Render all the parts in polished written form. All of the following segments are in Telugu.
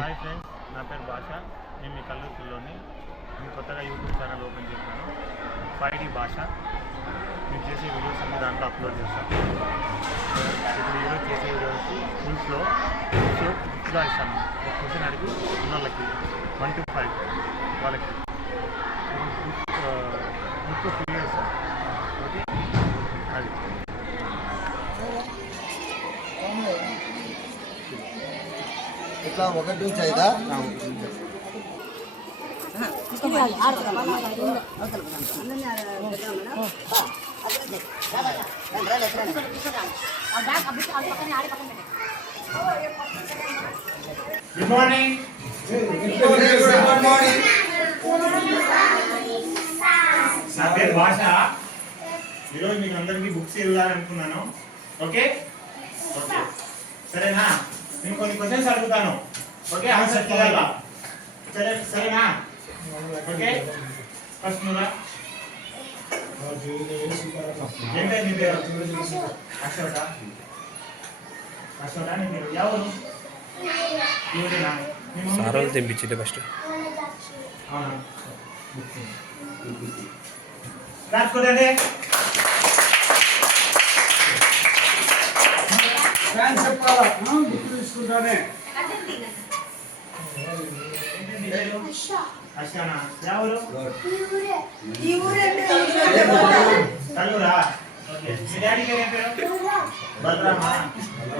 హాయ్ ఫ్రెండ్స్, నా పేరు భాష. నేను మీ కల్లూరులోని నేను కొత్తగా యూట్యూబ్ ఛానల్ ఓపెన్ చేశాను. 5D భాష. నేను చేసే వీడియోస్ అన్ని దాంట్లో అప్లోడ్ చేస్తాను. ఇప్పుడు ఈరోజు చేసే వీడియోస్ ఫుల్స్లో గా ఇస్తాను. ఒక క్వశ్చన్ అడిగి వాళ్ళకి 1 to 5 వాళ్ళకి బుక్ ఫ్రీ చేస్తాను. ఓకే, అది ఇట్లా ఒకటి నుంచి అయిదా గుడ్ మార్నింగ్. నా పేరు భాష. ఈరోజు మీకు అందరికీ బుక్స్ ఇవ్వాలనుకున్నాను. ఓకే ఓకే సరేనా? నేను కొన్ని క్వశ్చన్స్ అడుగుతాను. ఓకే, ఆన్సర్ చేయాలా? సరేనా? ఓకే, ఫస్ట్ నువ్వు ఏం పేరు? నీ పేరు అశోక. అశోక నీ పేరు ఎవరు? సార్ వాళ్ళు తెప్పించింది ఫస్ట్. రాసుకోండి. చెప్పాలా తీసుకుంటానే అశానా ఎవరు? కల్లూరా. ఓకే, మీ డాడీ పేరు ఏం పేరు? బలరామా.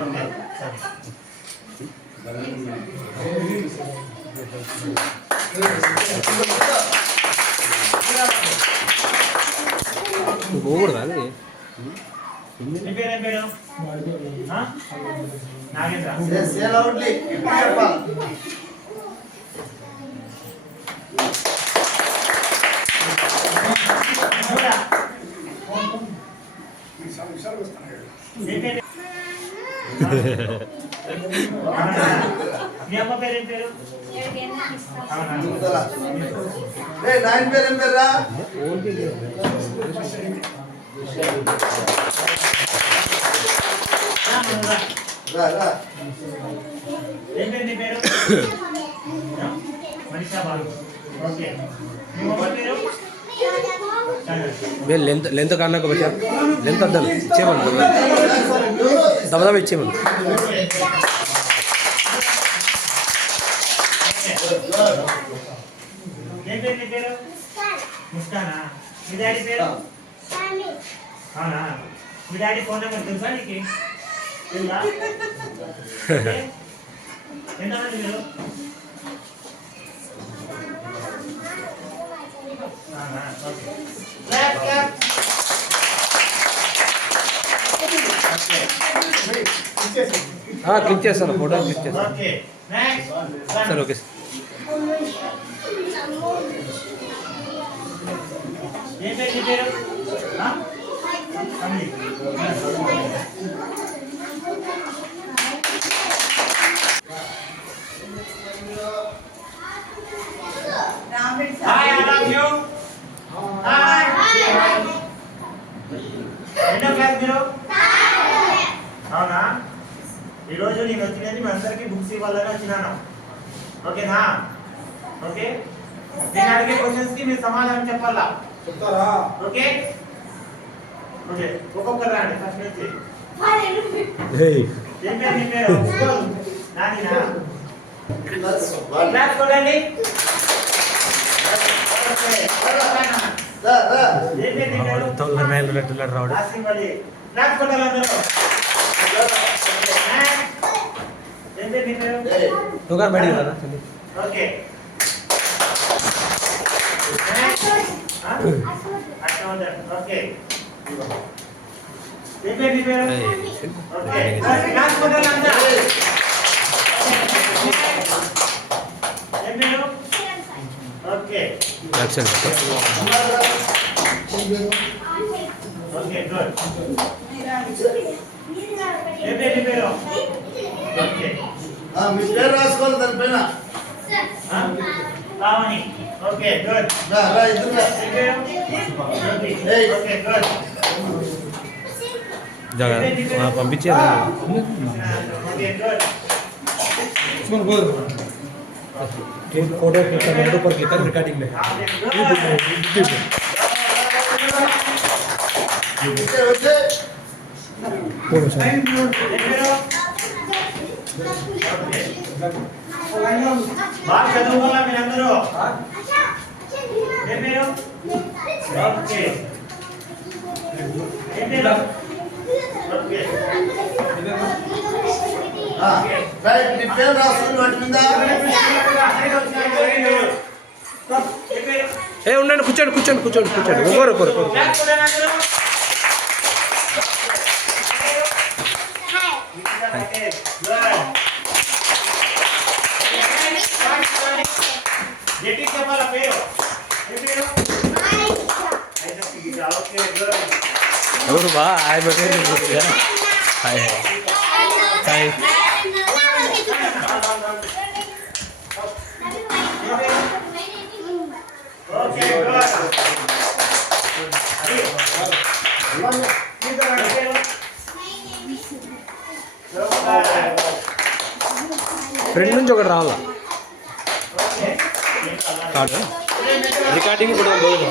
ఓకే సరే. పోకూడదు అది. నీ పేరు ఏం పేరు? నాగేంద్ర. మీ అమ్మ పేరు ఏం పేరు? నాయన పేరు ఏం పేరా? ఏం పేరు నీ పేరు? మనీషా బాలు. ఓకే, మీ అమ్మ పేరు? లెంత్ కన్నాక పెట్టా లెంత్ అద్దాను ఇచ్చేయమను, దబదబ ఇచ్చేయమను. ఏం పేరు నీ పేరు? ముస్కానా. మీ డాడీ పేరు? అవునా. మీ డాడీ ఫోన్ నెంబర్ తెలుసా నీకు? ఎంతమంది మీరు? క్లిక్ చేస్తాను, ఫోటో క్లిక్ చేస్తాను. సరే ఓకే. ఏం పేరు నీ పేరు? Hi, I love you. Hi. ఎన్నో క్లాస్ మీరు? అవునా. ఈరోజు నేను వచ్చినది మీ అందరికీ బుక్స్ ఇవ్వాలని వచ్చినాను. ఓకేనా? ఓకే, నేను అడిగే క్వశ్చన్స్ కి మీరు సమాధానం చెప్పాలా? చెప్తారా? ఓకే ఓకే, ఒక్కొక్కరు రాండి. ఫస్ట్ నుంచి ఏం పేరు నీ పేరు? నానినా. క్లాస్ కొడండి. రావడం క్లాస్ కొట్టాలి అందరూ. ఏం పేరు నీ పేరు? Okay, okay. ఏం పేరు నీ పేరు? ఓకే, క్లాస్ కొట్టాలి అందరూ. ఏం పేరు? Okay okay good. ఏం పేరు నీ పేరు? ఓకే, మీ పేరు రాసుకోవాలి దానిపైన. Pavani. Okay good. Okay good. పంపించే ఓకే గుడ్. फोटो क्लिक करना है तो ऊपर क्लिक कर रिकॉर्डिंग में फोटो బాగా చదువుకోవాలా మీరందరూ ఏం పేరు ఓకే ఏం పేరు ఓకే రైట్ నీ పేరు రాసుకుని వాటి మీద ఏ ఉండండి కూర్చోండి కూర్చోండి కూర్చోండి కూర్చోండి ఒకరు గట్టి చెప్పాలా పేరు ఏం పేరు ఓకే గుడ్ ఎవరు బా హాయ్ బటే హాయ్ హాయ్ ఓకే ఫ్రెండ్ నుంచి ఒకటి రావాలా కాదు రికార్డింగ్ కూడా బాగుంది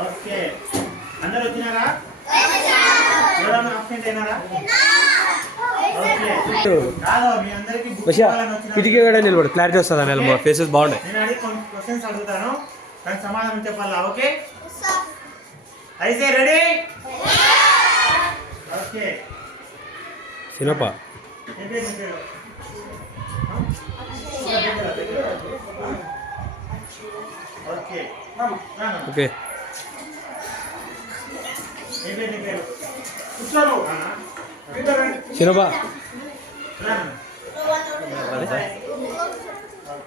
ఓకే అందరూ వచ్చినారా ఎవరన్నా అబ్సెంట్ అయినారా ఓకే కాదు మీ అందరికీ బుక్ ఇవ్వాలని వచ్చినా కిటికీ కూడా నిలబడు క్లారిటీ వస్తుంది నెల ఫేసెస్ బాగున్నాయి నేను అడిగి కొన్ని క్వశ్చన్స్ అడుగుతాను దానికి సమాధానం చెప్పాలా ఓకే అయితే రెడీ ఓకే సినప్ప ఏం పేరు నీ పేరు ఓకే ఓకే ఏం పేరు నీ పేరు కూర్చోను సినప్ప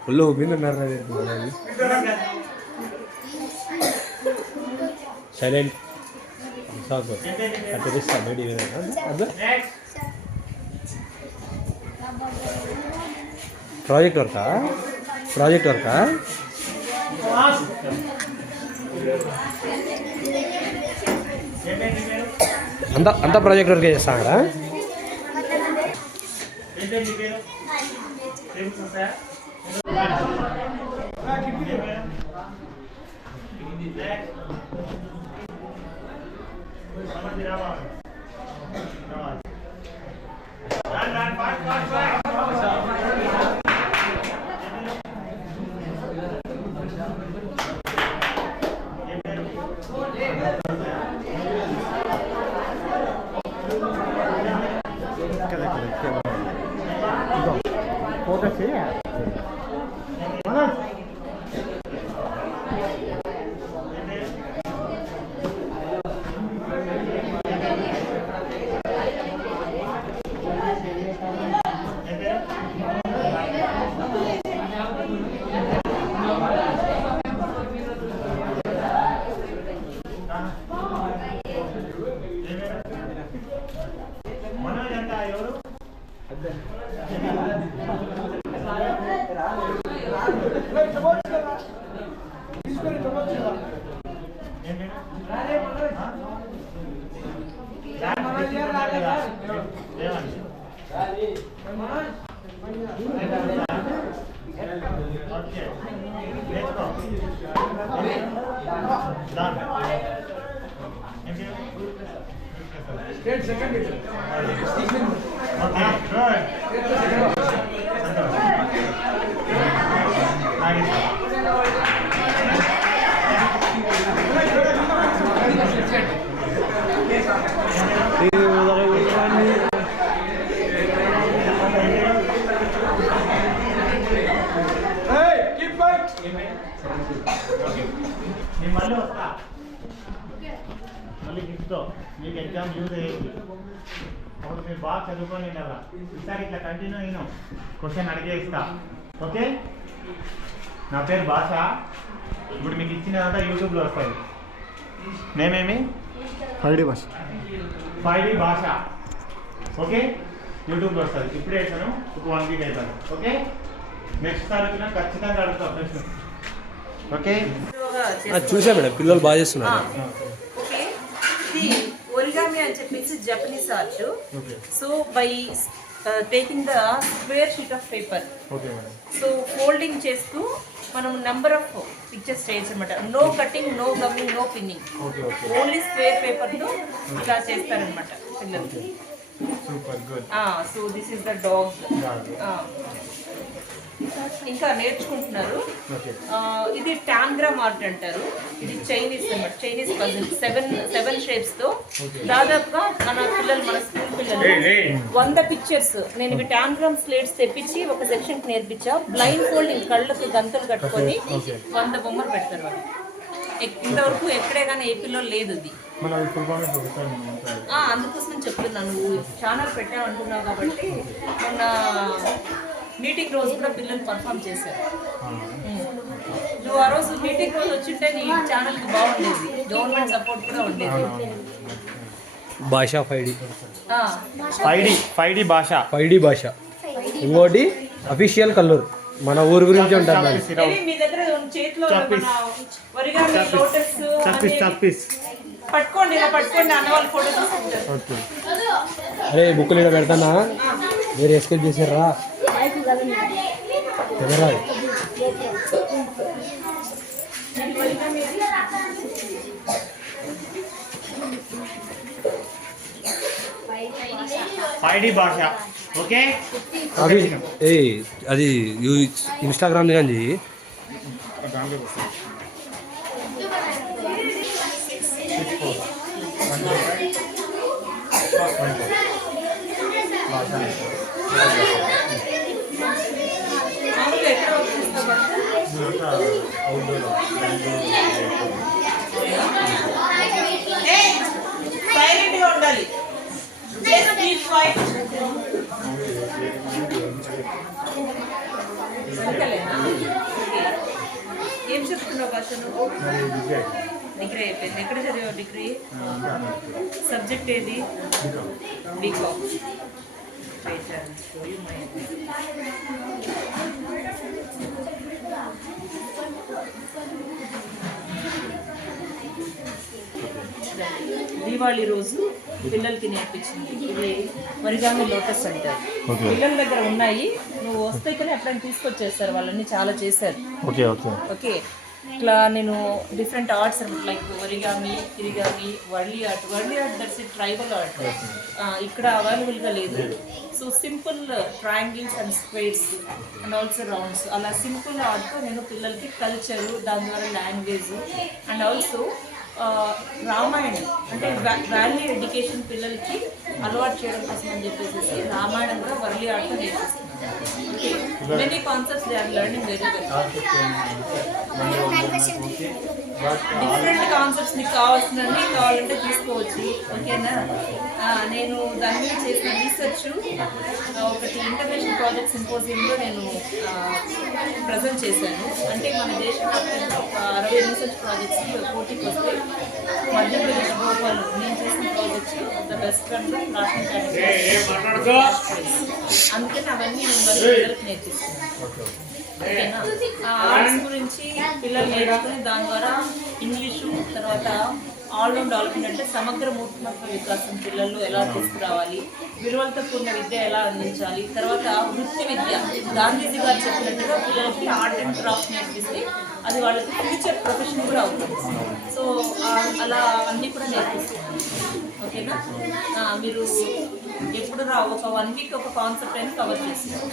ఫుల్ ఉన్నారు సైలెంట్ సాగు తెలుస్తా బయట అదే ప్రాజెక్ట్ వర్కా అంతా ప్రాజెక్ట్ వర్కే చేస్తాడా Okay, good. నేను మళ్ళీ వస్తా, మళ్ళీ గిఫ్ట్తో మీకు ఎగ్జామ్ యూజ్ అయ్యేది. అప్పుడు మీరు బాగా చదువుకొని కదా, ఈసారి ఇట్లా కంటిన్యూ అయినాం, క్వశ్చన్ అడిగే ఇస్తా. ఓకే, నా పేరు భాష. ఇప్పుడు మీకు ఇచ్చినదంతా యూట్యూబ్లో వస్తుంది. నేమేమి 5D భాష. 5D భాష. ఓకే, యూట్యూబ్లో వస్తుంది. ఇప్పుడే వేసాను, ఒక 1 వీక్ అవుతుంది. ఓకే, నెక్స్ట్ సార్ వచ్చినా ఖచ్చితంగా అడుగుతాం ప్రశ్న. ఓకే, చూసా మేడం, పిల్లలు బాగా చేస్తున్నారు. ఓకే, ఇది ఒరిగామి అని చెప్పేసి Japanese art. So by taking the square sheet of paper, okay madam. So folding చేస్తూ మనం నెంబర్ ఆఫ్ పిక్చర్స్ చేయొచ్చు అనమాట. No cutting, no gumming, no pinning, only square పేపర్తో ఇలా చేస్తారనమాట పిల్లలు. Super good. So this is the dog. ఇంకా నేర్చుకుంటున్నారు. ఇది టాంగ్రామ్ ఆర్ట్ అంటారు. ఇది చైనీస్ అన్నమాట, చైనీస్ పజిల్. సెవెన్ షేప్స్ తో దాదాపుగా మన పిల్లలు, మన స్కూల్ పిల్లలు 100 పిక్చర్స్. నేను ఇవి టాంగ్రామ్ స్లేట్స్ తెప్పించి ఒక సెక్షన్ నేర్పించా. బ్లైండ్ ఫోల్డింగ్, కళ్ళకు గంతలు కట్టుకొని 100 బొమ్మలు పెడతారు వాళ్ళు. ఇంతవరకు ఎక్కడే కానీ ఏ పిల్లలు లేదు ఇది. అందుకోసం చెప్తున్నాను, నువ్వు ఛానల్ పెట్టావంటున్నావు కాబట్టి మొన్న మీటింగ్ రోజు కూడా పిల్లలు పర్ఫామ్ చేశారు. నువ్వు ఆ రోజు మీటింగ్ రోజు వచ్చింటే నీ ఛానల్కి బాగుండేది, గవర్నమెంట్ సపోర్ట్ కూడా ఉండేది. భాష 5D. 5D భాష. 5D భాష. ఇంకోటి అఫీషియల్ కలర్, మన ఊరు గురించి ఉంటుంది. మీ దగ్గర చేతిలో ఒరిగామి, లోటస్ పట్టుకోండి, ఇలా పట్టుకోండి, అన్న వాళ్ళు ఫోటో తీసుకుంటారు. అరే బుక్కులు ఇక్కడ పెడతానా, మీరు ఎస్కేప్ చేసారా? ఎవరా 5D భాష. ఓకే, అది ఇన్స్టాగ్రామ్ కానీ సైలెంట్ గా ఉండాలి. ఏం చెప్తున్నావు భాష నువ్వు? డిగ్రీ అయిపోయింది. ఎక్కడ చదివావు డిగ్రీ? సబ్జెక్ట్ ఏది? బీకామ్. దీవాళి రోజు పిల్లలకి నేర్పించింది. ఇది ఒరిగామి లోటస్ అంటారు. పిల్లల దగ్గర ఉన్నాయి, నువ్వు వస్తే కానీ ఎప్పుడైనా తీసుకొచ్చేస్తారు, వాళ్ళని చాలా చేశారు. ఓకే ఓకే ఓకే, ఇట్లా నేను డిఫరెంట్ ఆర్ట్స్ అనమాట, లైక్ ఒరిగామి, తిరిగామి, Warli art. Warli art that's it tribal art, ఇక్కడ అవైలబుల్గా లేదు. So simple triangles and squares and also rounds, అలా సింపుల్ ఆర్ట్తో నేను పిల్లలకి కల్చరు, దాని ద్వారా లాంగ్వేజ్ అండ్ ఆల్సో రామాయణం అంటే వాల్యూ ఎడ్యుకేషన్ పిల్లలకి అలవాటు చేయడం కోసం అని చెప్పేసి రామాయణం కూడా వర్లీ ఆర్ట్తో నేర్పిస్తున్నాను. Many concepts they are learning very well. Different concepts నీకు కావాల్సినవి కావాలంటే తీసుకోవచ్చు. ఓకేనా, నేను దాని మీద చేసిన రీసెర్చ్ ఒకటి ఇంటర్నేషనల్ ప్రాజెక్ట్ సింపోజియంలో నేను ప్రజెంట్ చేశాను. అంటే మన దేశవ్యాప్తంగా ఒక 60 రీసెర్చ్ ప్రాజెక్ట్స్కి పోటీకి వస్తే మధ్యప్రదేశ్ భోపాల్ నేను చేసిన projects the best country national category. అందుకని అవన్నీ నేను మళ్ళీ పిల్లలకి నేర్పిస్తున్నాను. ఓకేనా, ఆర్ట్స్ గురించి పిల్లలు నేర్చుకుని దాని ద్వారా ఇంగ్లీషు, తర్వాత ఆల్రౌండ్ డెవలప్మెంట్ అంటే సమగ్ర మూర్తిమత్వ వికాసం పిల్లలు ఎలా తీసుకురావాలి, విలువలతో కూడిన విద్య ఎలా అందించాలి, తర్వాత వృత్తి విద్య గాంధీజీ గారు చెప్పినట్టుగా పిల్లలకి ఆర్ట్ అండ్ క్రాఫ్ట్ నేర్పిస్తే అది వాళ్ళకి ఫ్యూచర్ ప్రొఫెషన్ కూడా అవుతుంది. సో అలా అన్నీ కూడా నేర్పిస్తున్నాను. ఓకేనా, మీరు ఎప్పుడు రా, ఒక 1 వీక్ ఒక కాన్సెప్ట్ అయినా కవర్ చేస్తున్నాను.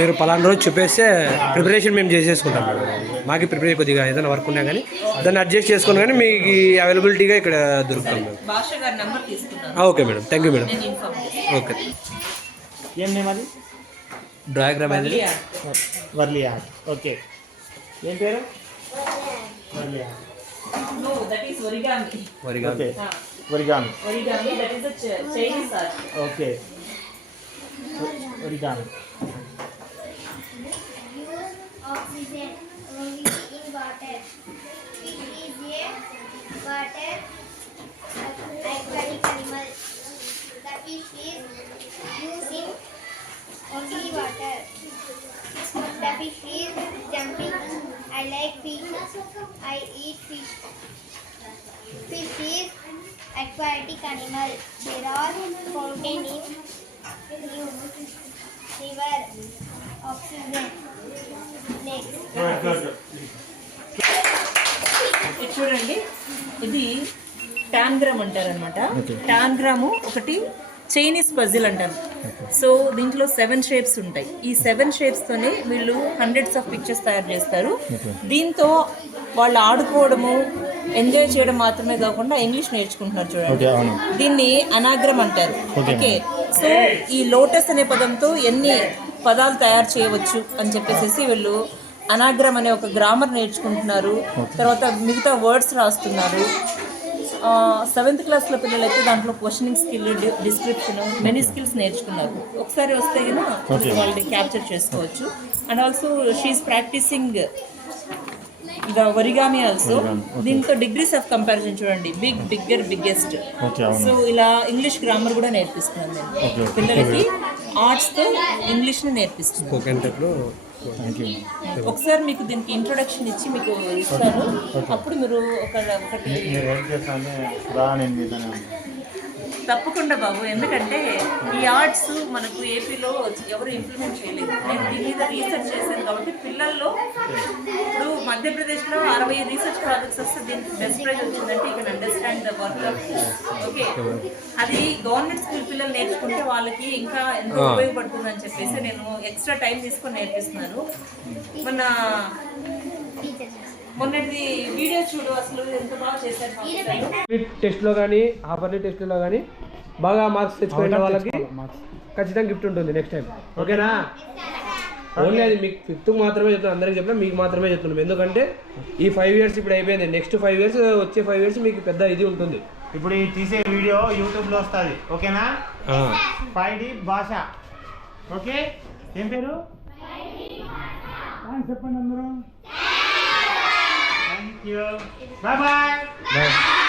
మీరు పలానా రోజు చెప్పేస్తే ప్రిపరేషన్ మేము చేసేసుకుంటాం మేడం. మాకు ప్రిపరేషన్ కొద్దిగా ఏదైనా వర్క్ ఉన్నా కానీ దాన్ని అడ్జస్ట్ చేసుకుని కానీ మీకు అవైలబిలిటీగా ఇక్కడ దొరుకుతాం మేడం. భాష గారి నెంబర్ తీసుకున్నాను. Okay madam, thank you madam. నేను ఇన్ఫార్మ్ చేస్తాను. ఓకే, ఏం నేమ్ అది? Diagram Warli art. Warli art. Okay, ఏం పేరు? No, that is origami. Origami. Origami. Origami, that is a Chinese art. Okay. Origami. Use oxygen only in water. Fish is a water aquatic animal. The fish is used in only water. The fish is jumping. I like fish. I eat fish. Fish is aquatic animal. There are fountain in river. Oxygen. Next. ఇది చూడండి, ఇది టాన్గ్రామ్ అంటారనమాట. టాన్గ్రాము ఒకటి చైనీస్ పజిల్ అంటారు. సో దీంట్లో 7 షేప్స్ ఉంటాయి. ఈ 7 షేప్స్తోనే వీళ్ళు హండ్రెడ్స్ ఆఫ్ పిక్చర్స్ తయారు చేస్తారు. దీంతో వాళ్ళు ఆడుకోవడము, ఎంజాయ్ చేయడం మాత్రమే కాకుండా ఇంగ్లీష్ నేర్చుకుంటున్నారు చూడండి. దీన్ని అనాగ్రమ్ అంటారు. ఓకే, సో ఈ లోటస్ అనే పదంతో ఎన్ని పదాలు తయారు చేయవచ్చు అని చెప్పేసి వీళ్ళు అనాగ్రమ్ అనే ఒక గ్రామర్ నేర్చుకుంటున్నారు. తర్వాత మిగతా వర్డ్స్ రాస్తున్నారు. 7th క్లాస్లో పిల్లలు అయితే దాంట్లో questioning skill, description, many skills నేర్చుకున్నారు. ఒకసారి వస్తే కనుక వాళ్ళని క్యాప్చర్ చేసుకోవచ్చు. And also she is practising the origami also. దీంతో డిగ్రీస్ ఆఫ్ కంపారిజన్ చూడండి, బిగ్, బిగ్గర్, బిగ్గెస్ట్. సో ఇలా ఇంగ్లీష్ గ్రామర్ కూడా నేర్పిస్తున్నాను నేను పిల్లలకి. ఆర్ట్స్తో ఇంగ్లీష్ని నేర్పిస్తున్నాను. ఒకసారి మీకు దీనికి ఇంట్రొడక్షన్ ఇచ్చి మీకు ఇస్తాను. అప్పుడు మీరు ఒకటి తప్పకుండా బాబు, ఎందుకంటే ఈ ఆర్ట్స్ మనకు ఏపీలో ఎవరు ఇంప్లిమెంట్ చేయలేదు. నేను దీని మీద రీసెర్చ్ చేశాను కాబట్టి పిల్లల్లో ఇప్పుడు మధ్యప్రదేశ్లో 60 రీసెర్చ్ ప్రాజెక్ట్స్ వస్తే దీనికి బెస్ట్ ప్రైజ్ వచ్చిందంటే you can understand the work of. Okay, అది గవర్నమెంట్ స్కూల్ పిల్లలు నేర్చుకుంటే వాళ్ళకి ఇంకా ఎంతో ఉపయోగపడుతుందని చెప్పేసి నేను ఎక్స్ట్రా టైం తీసుకొని నేర్పిస్తున్నాను. మొన్నటి వీడియో చూడు, అసలు ఎంత బాగా చేశారు. టెస్ట్లో కానీ హాఫర్లీ టెస్ట్లో కానీ బాగా మార్క్స్ తెచ్చుకునే వాళ్ళకి ఖచ్చితంగా గిఫ్ట్ ఉంటుంది నెక్స్ట్ టైం. ఓకేనా? ఓన్లీ అది మీకు 5th మాత్రమే చెప్తున్నాను, అందరికి చెప్పినా మీకు మాత్రమే చెప్తున్నాం. ఎందుకంటే ఈ 5 ఇయర్స్ ఇప్పుడు అయిపోయింది. నెక్స్ట్ 5 ఇయర్స్, వచ్చే 5 ఇయర్స్ మీకు పెద్ద ఇది ఉంటుంది. ఇప్పుడు ఈ తీసే వీడియో యూట్యూబ్లో వస్తుంది. ఓకేనా? 5D భాష. ఓకే, ఏం పేరు? చెప్పండి అందరూ. Thank you. Bye bye.